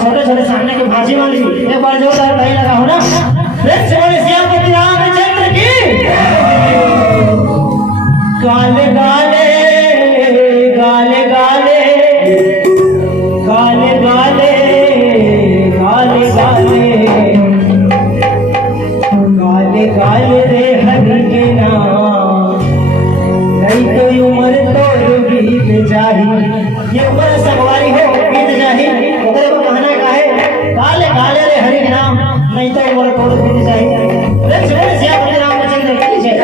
छोटे छोटे सामने की भाजी मान ली। एक बार जोरदार ताली लगाओ ना। सियापति रामचंद्र की काले काले काले काले काले काले काले काले काले रे हरि के नाम नहीं तो उम्र तो बीत जाही। ये उम्र सगवारी हो बीत जाही ओकरे को कहना काहे काले काले रे हरि के नाम नहीं तो उम्र तो बीत जाही। रे सियापति रामचंद्र की जय।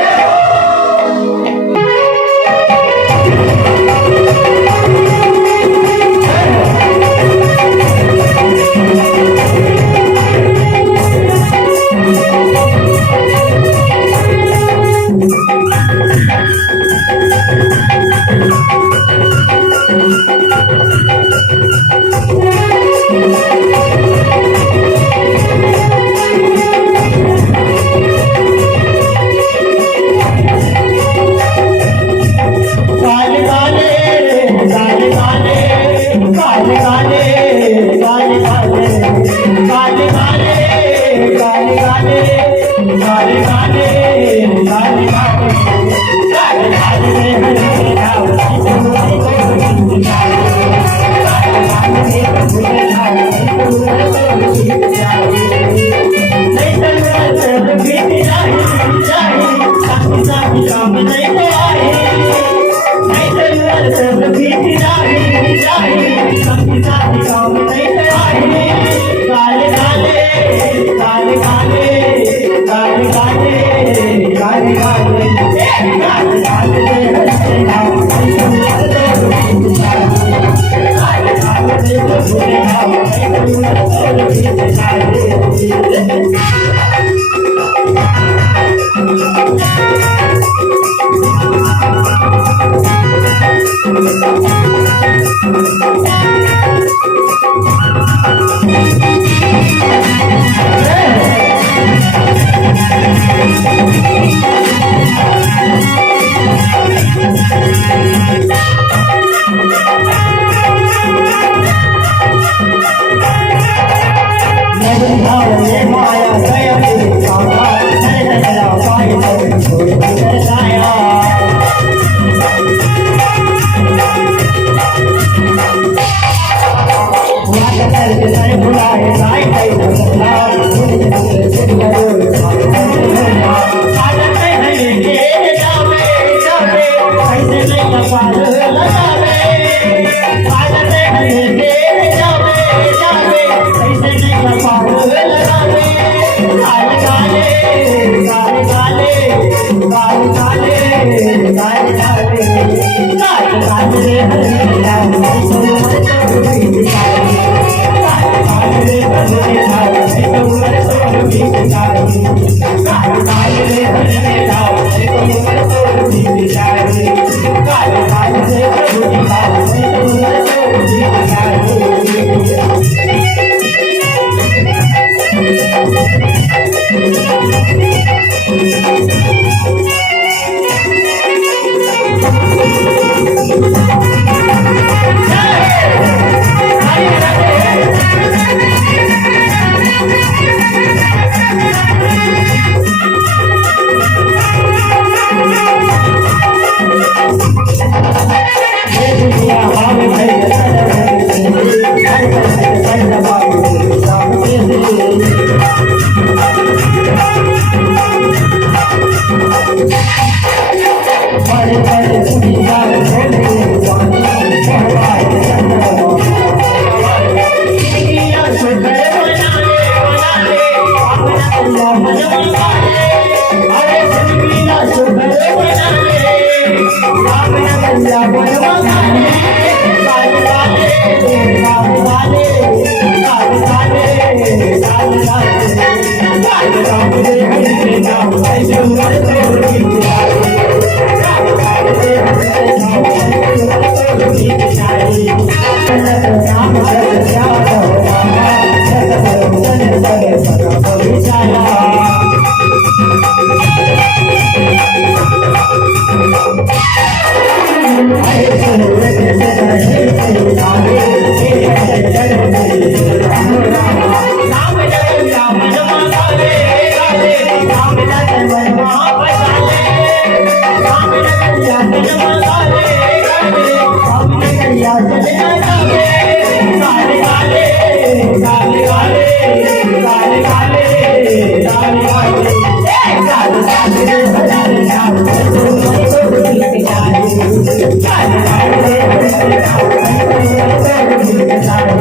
Thank you.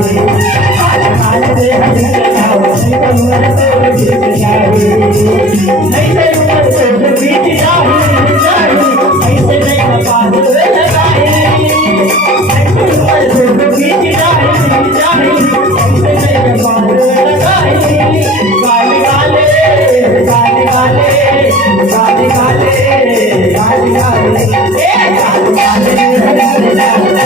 काले रे हरी के नाम नहीं तो उम्र तो बीत जाए नहीं तो उम्र तो बीत जाए ऐसे नहीं कपाल लगाए नहीं तो उम्र तो बीत जाए ऐसे नहीं कपाल लगाए काले काले काले काले काले काले काले काले काले